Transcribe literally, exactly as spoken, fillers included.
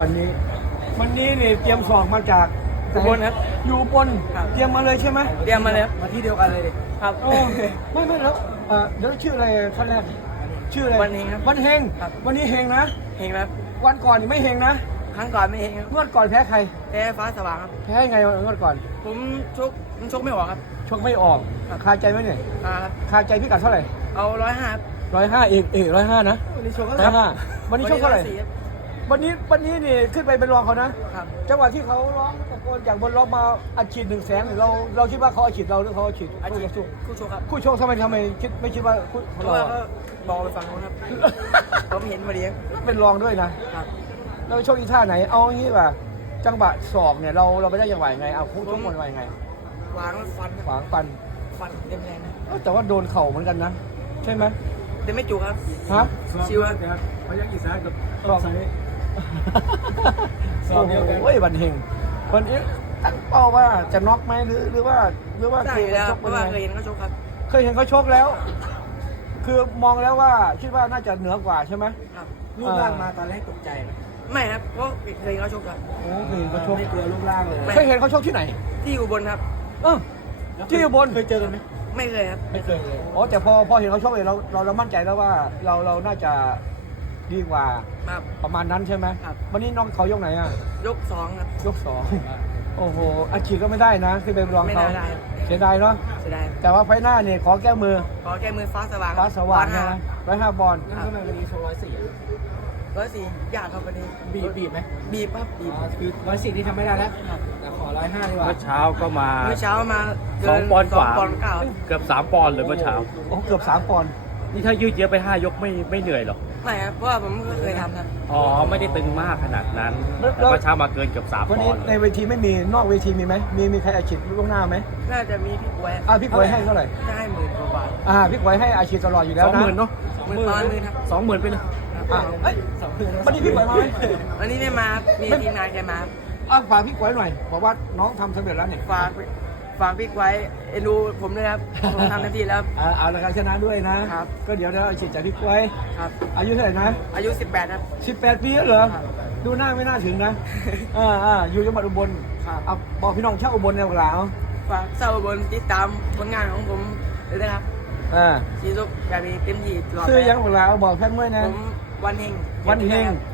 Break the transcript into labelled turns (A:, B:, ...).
A: วันนี้วันนี้นี่เตรียมสอบมาจาก
B: อุบลครับ
A: อยู่อุบล
B: ครับ
A: เตรียมมาเลยใช่ไหม
B: เตรียมมาเลยครับ
C: มาที่เดียวกันเลยดิ
B: ครับ
A: เออไม่ไม่แล้วเอ่อเดี๋ยวชื่ออะไรท่านแรกชื่ออะไร
B: วันเฮงครับ
A: วันเฮง
B: ครับ
A: วันนี้เฮงนะ
B: เฮงครับ
A: วันก่อนนี่ไม่เฮงนะ
B: ครั้งก่อนไม่เฮงครับ
A: งวดก่อนแพ้ใคร
B: แพ้ฟ้าสว่างครับ
A: แพ้ยังไงงวดก่อน
B: ผมชกผมชกไม่ออกครับ
A: ชกไม่ออก
B: ครับ
A: คาใจไหมเนี่ย
B: อ่าครับ
A: คาใจพิกัดเท่าไหร่
B: เอาร้อยห้า
A: ร้อยห้าเอกเอกร้อยห้านะ
B: วันนี้ชก
A: ร้อยห้าวันนี้ชกเท่าไหร่
B: สี่ครับ
A: วันนี้วันนี้นี่ขึ้นไปเป็นรองเขานะ
B: ครับ
A: จังหวะที่เขาร้องตะโกนจากบนร้องมาอัดฉีดหนึ่งแสนเราเราคิดว่าเขาอัดฉีดเราหรือเขาอัดฉีด
B: อาชีพ
A: คู่
B: คู่ชกครับ
A: คู่ชกทำไมทำไมคิดไม่คิดว่าคู่
B: เพ
A: ของ
B: ราะ
A: เรา
B: ว่าก็บอกไปฟังเขาครับ ผมเห็นมาดีครับ
A: เป็นรองด้วยนะครับ เราโชคอีท่าไหนเอาอย่างนี้ป่ะจังหวะศอกเนี่ยเราเราไปได้จังหวะยังไงเอาคู่ชกมันว่ายังไง
B: วางฟันครับ
A: ขวางปัน
B: ฟันเต็มแรงนะ
A: เอ้าแต่ว่าโดนเข่าเหมือนกันนะ ใช่ไหม
B: แต่ไม่จุกครับ
A: ฮะ
B: ชิวครับ
C: พยักอีสานกับ
A: ลอง
C: สาย สอ
A: โอ้
C: บเดียวกัน
A: โหวันเฮงวันนี้ตั้งเป้าว่าจะน็อกไหมหรือหรือว่าหรือว่า
B: ได้อยู่แล้ว
A: ช
B: ครับ
A: ก
B: เพ
A: เป็น
B: ราะว่า
A: ไง
B: เคยเห็นเขาชกครับ
A: เคยเห็นเขาชกแล้ว คือมองแล้วว่าคิดว่าน่าจะเหนือกว่าใช่ไหม
B: ครับ
C: รูปร่างมาตอนแรกตกใจไหม
B: ไม่ครับ เพราะเคยเห็นเขาชกครับ
A: โอ้เคยเห็นเขาชก
C: ไม่กลัวรูปร่างเลย
B: ไม่
A: เคยเห็นเขาชกที่ไหน
B: ที่อุบลครับ
A: เออที่อุบล
C: เคยเจอกันไหม
B: ไม่เคยครับ
C: ไม่เคยเลย
A: อ๋อแต่พอพอเห็นเขาชกเนี่ยเราเราเรามั่นใจแล้วว่าเราเราน่าจะดีกว่า
B: ครับ
A: ประมาณนั้นใช่ไหม
B: ครับ
A: วันนี้น้องเขายกไหนอ่ะ
B: ยกสองครับ
A: ยกสองโอ้โหอาชีพก็ไม่ได้นะที่เป็นรอง
B: ไม่
A: เขา
B: น่าได้ครับ
A: เสียดายเนาะ
B: เสียดาย
A: แต่ว่าไฟหน้าเนี่ยขอแก้มือ
B: ขอแก้มือฟ้าสว่าง
A: ฟ้าสว่าง
B: ร้อยห้
A: นะร้อยห้าบอล
C: นั่นทำไมวันนี้โชว์ร้อยสี่
B: ร้อยสี่ยากครับวันนี้
C: บีบบีบไหม
B: บีบครับบีบ
C: อ๋อคือร้อยสี่ที่ทำไม่ได้แล้วแต่ขอร้อยห้าดีกว่า
D: เมื่อเช้าก็มา
B: เมื่อเช้ามาเกิ
D: สองปอนด์กว่า
B: สปอนด์เก้าครับ
D: เกือบสามปอนด์เลยเมื่อเช้า
A: โอ้เกือบสามปอนด์
D: นี่ถ้ายืดเยอะไปห้ายกไม่ไม่เหนื่อยหรอก
B: ไม่ครับเพราะว่าผมก็เคยทำครับ
D: อ๋อ ไม่ได้ตึงมากขนาดนั้น แต่เมื่อเช้ามาเกินเกือบสาม
A: วัน
D: ป
A: นี้
D: อนด์
A: ใน
D: เลย
A: เวทีไม่มีนอกเวทีมีไหมมีมีใครอาชีพล่วงหน้าไหม
B: น่าจะมีพี่ป่วย
A: อ่าพี่กวยให้เท่าไหร่
B: จะให้หมื่นกว่าบาท
A: อ่าพี่กวยให้อาชีพตลอดอยู่แล้ว
D: สอง
A: นะ
D: หมื่นเนาะ
B: หมื่นประมาณหมื่นครับ
D: สองหมื่นไปเลย
A: อ่าเอ้ยวันนี้พี่กวยมาไหม
B: วันนี้ไม่มามีทีมงานแกมา
A: อ่าฝากพี่กวยหน่อยบอกว่าน้องทำสำเร็จแล้วเนี่ย
B: ฝากฝากพี่ไว้เอ็นดูผมด้วยครับผมทำเต็มที่แล้ว
A: อ่าเอาละกันชนะด้วยนะครับ ก็เดี๋ยวเราอาชีพจากพี่กวย
B: ครับ
A: อายุเท่าไหร่นะ
B: อายุสิบแปดครับ
A: สิบแปดปีแล้วเหรอ
B: ครับ
A: ดูหน้าไม่น่าถึงนะอ่าอ่าอยู่จังหวัดอุบล
B: ครับ
A: เอาบอกพี่น้องชาวอุบลในเวลาเอา
B: ฝากเศร้าบนติดตามผลงานของผมเลยนะครับ
A: อ่า
B: ชีสุกแบบนี้เต็มที่ตลอด
A: ซื้อ
B: ไป
A: ยังเวลาเอาบอกแฟนมวยนะ
B: ผมวันเฮง
A: วันเฮง
B: ครับ